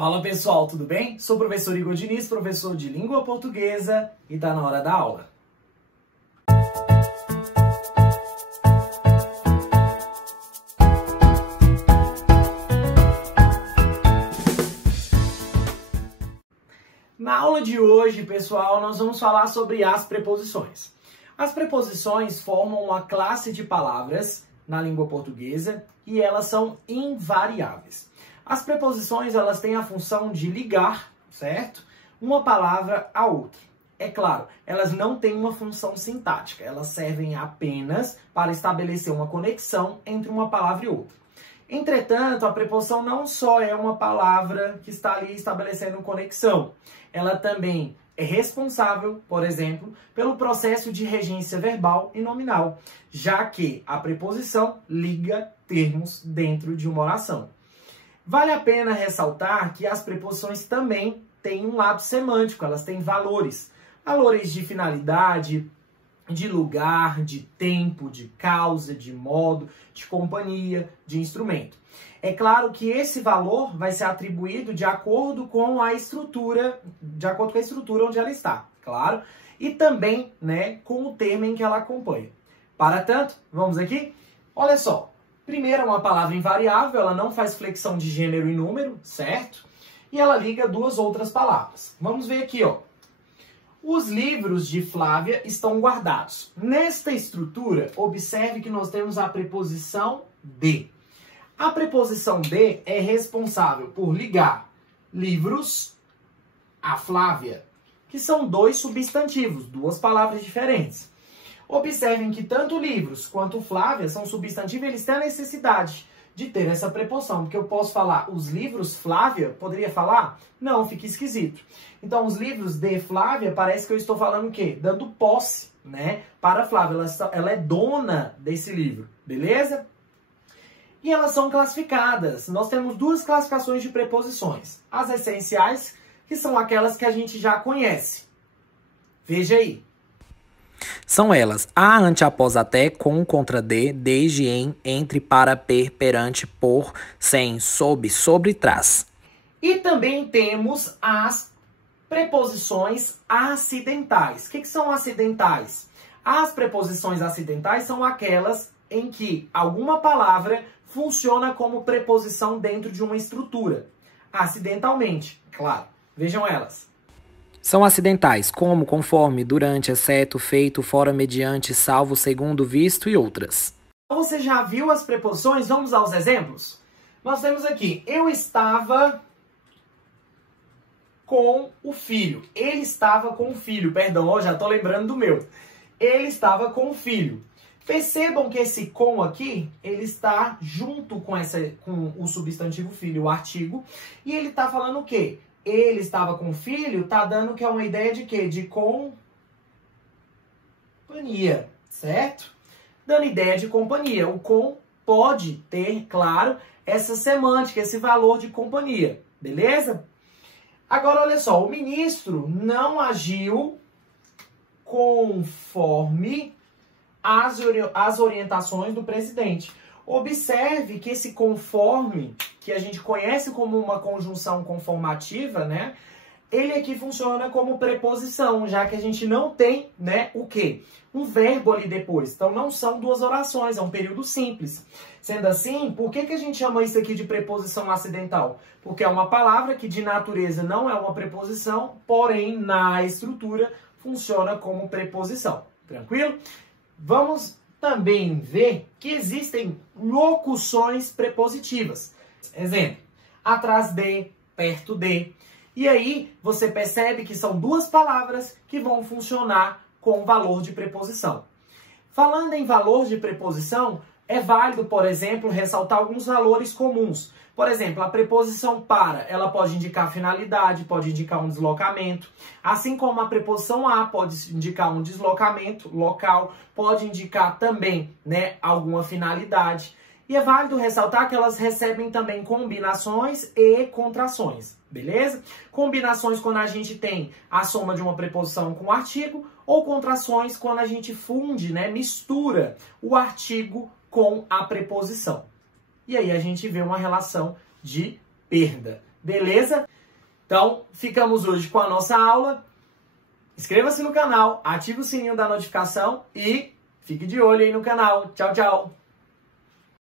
Fala pessoal, tudo bem? Sou o professor Igor Diniz, professor de língua portuguesa e tá na hora da aula. Na aula de hoje, pessoal, nós vamos falar sobre as preposições. As preposições formam uma classe de palavras na língua portuguesa e elas são invariáveis. As preposições, elas têm a função de ligar, certo? Uma palavra a outra. É claro, elas não têm uma função sintática, elas servem apenas para estabelecer uma conexão entre uma palavra e outra. Entretanto, a preposição não só é uma palavra que está ali estabelecendo conexão, ela também é responsável, por exemplo, pelo processo de regência verbal e nominal, já que a preposição liga termos dentro de uma oração. Vale a pena ressaltar que as preposições também têm um lado semântico, elas têm valores. Valores de finalidade, de lugar, de tempo, de causa, de modo, de companhia, de instrumento. É claro que esse valor vai ser atribuído de acordo com a estrutura, onde ela está, claro, e também, com o termo em que ela acompanha. Para tanto, vamos aqui? Olha só. Primeiro, é uma palavra invariável, ela não faz flexão de gênero e número, certo? E ela liga duas outras palavras. Vamos ver aqui, ó. Os livros de Flávia estão guardados. Nesta estrutura, observe que nós temos a preposição de. A preposição de é responsável por ligar livros a Flávia, que são dois substantivos, duas palavras diferentes. Observem que tanto livros quanto Flávia são substantivos, eles têm a necessidade de ter essa preposição. Porque eu posso falar os livros Flávia, poderia falar? Não, fica esquisito. Então, os livros de Flávia, parece que eu estou falando o quê? Dando posse, para Flávia. Ela é dona desse livro, beleza? E elas são classificadas. Nós temos duas classificações de preposições. As essenciais, que são aquelas que a gente já conhece. Veja aí. São elas a, ante, após, até, com, contra, de, desde, em, entre, para, per, perante, por, sem, sob, sobre, trás. E também temos as preposições acidentais. O que são acidentais? As preposições acidentais são aquelas em que alguma palavra funciona como preposição dentro de uma estrutura. Acidentalmente, claro. Vejam elas. São acidentais, como, conforme, durante, exceto, feito, fora, mediante, salvo, segundo, visto e outras. Você já viu as preposições? Vamos aos exemplos? Nós temos aqui, eu estava com o filho. Ele estava com o filho. Perdão, eu já estou lembrando do meu. Ele estava com o filho. Percebam que esse com aqui, ele está junto com o substantivo filho, o artigo. E ele está falando o quê? Ele estava com o filho, tá dando que é uma ideia de quê? De companhia, certo? Dando ideia de companhia. O com pode ter, claro, essa semântica, esse valor de companhia, beleza? Agora, olha só, o ministro não agiu conforme as orientações do presidente. Observe que esse conforme, que a gente conhece como uma conjunção conformativa, ele aqui funciona como preposição, já que a gente não tem, o quê? Um verbo ali depois. Então, não são duas orações, é um período simples. Sendo assim, por que a gente chama isso aqui de preposição acidental? Porque é uma palavra que, de natureza, não é uma preposição, porém, na estrutura, funciona como preposição. Tranquilo? Vamos também ver que existem locuções prepositivas. Exemplo, atrás de, perto de. E aí, você percebe que são duas palavras que vão funcionar com valor de preposição. Falando em valor de preposição, é válido, por exemplo, ressaltar alguns valores comuns. Por exemplo, a preposição para, ela pode indicar finalidade, pode indicar um deslocamento. Assim como a preposição a pode indicar um deslocamento local, pode indicar também, alguma finalidade. E é válido ressaltar que elas recebem também combinações e contrações, beleza? Combinações quando a gente tem a soma de uma preposição com o artigo, ou contrações quando a gente funde, mistura o artigo com a preposição. E aí a gente vê uma relação de perda. beleza? Então, ficamos hoje com a nossa aula. Inscreva-se no canal, ative o sininho da notificação e fique de olho aí no canal. Tchau, tchau!